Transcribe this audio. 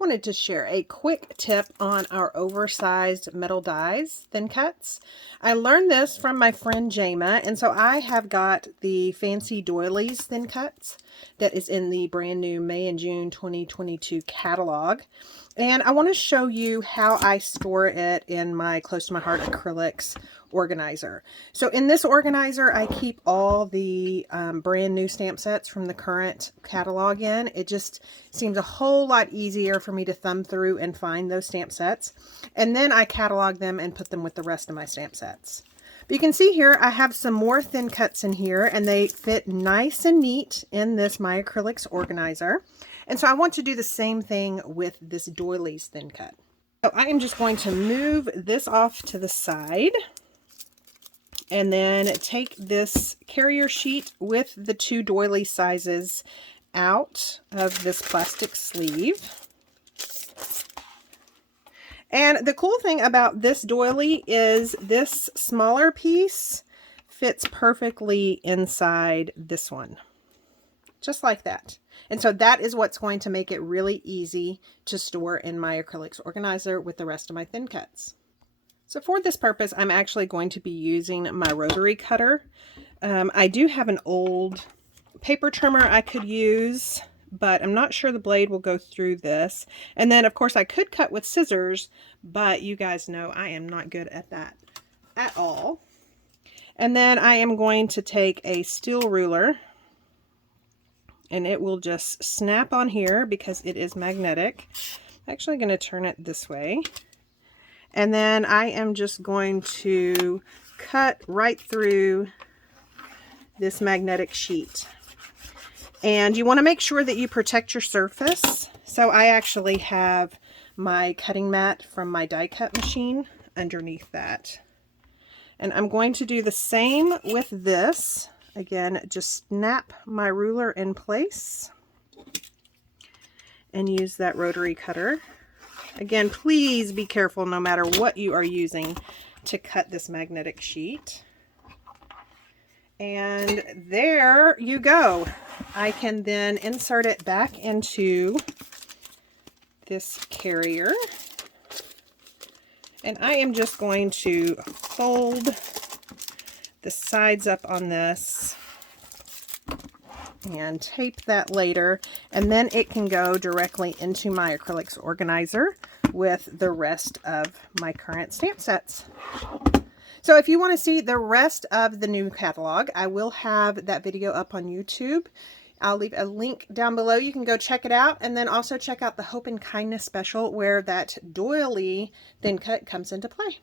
Wanted to share a quick tip on our oversized metal dies thin cuts. I learned this from my friend Jama, and so I have got the fancy Doilies thin cuts that is in the brand new May and June 2022 catalog. And I want to show you how I store it in my Close to My Heart acrylics organizer. So in this organizer, I keep all the brand new stamp sets from the current catalog in. It just seems a whole lot easier for me to thumb through and find those stamp sets. And then I catalog them and put them with the rest of my stamp sets. But you can see here, I have some more thin cuts in here, and they fit nice and neat in this My Acrylics organizer. And so I want to do the same thing with this Doilies thin cut. So I am just going to move this off to the side and then take this carrier sheet with the two doily sizes out of this plastic sleeve. And the cool thing about this doily is this smaller piece fits perfectly inside this one, just like that. And so that is what's going to make it really easy to store in my acrylics organizer with the rest of my thin cuts. So for this purpose, I'm actually going to be using my rotary cutter. I do have an old paper trimmer I could use, but I'm not sure the blade will go through this. And then of course I could cut with scissors, but you guys know I am not good at that at all. And then I am going to take a steel ruler, and it will just snap on here because it is magnetic. I'm actually going to turn it this way. And then I am just going to cut right through this magnetic sheet. And you want to make sure that you protect your surface. So I actually have my cutting mat from my die cut machine underneath that. And I'm going to do the same with this. Again, just snap my ruler in place and use that rotary cutter. Again, please be careful no matter what you are using to cut this magnetic sheet. And there you go. I can then insert it back into this carrier. And I am just going to fold the sides up on this and tape that later, and then it can go directly into my acrylics organizer with the rest of my current stamp sets. So if you want to see the rest of the new catalog, I will have that video up on YouTube. I'll leave a link down below. You can go check it out, and then also check out the Hope and Kindness special where that doily thin cut comes into play.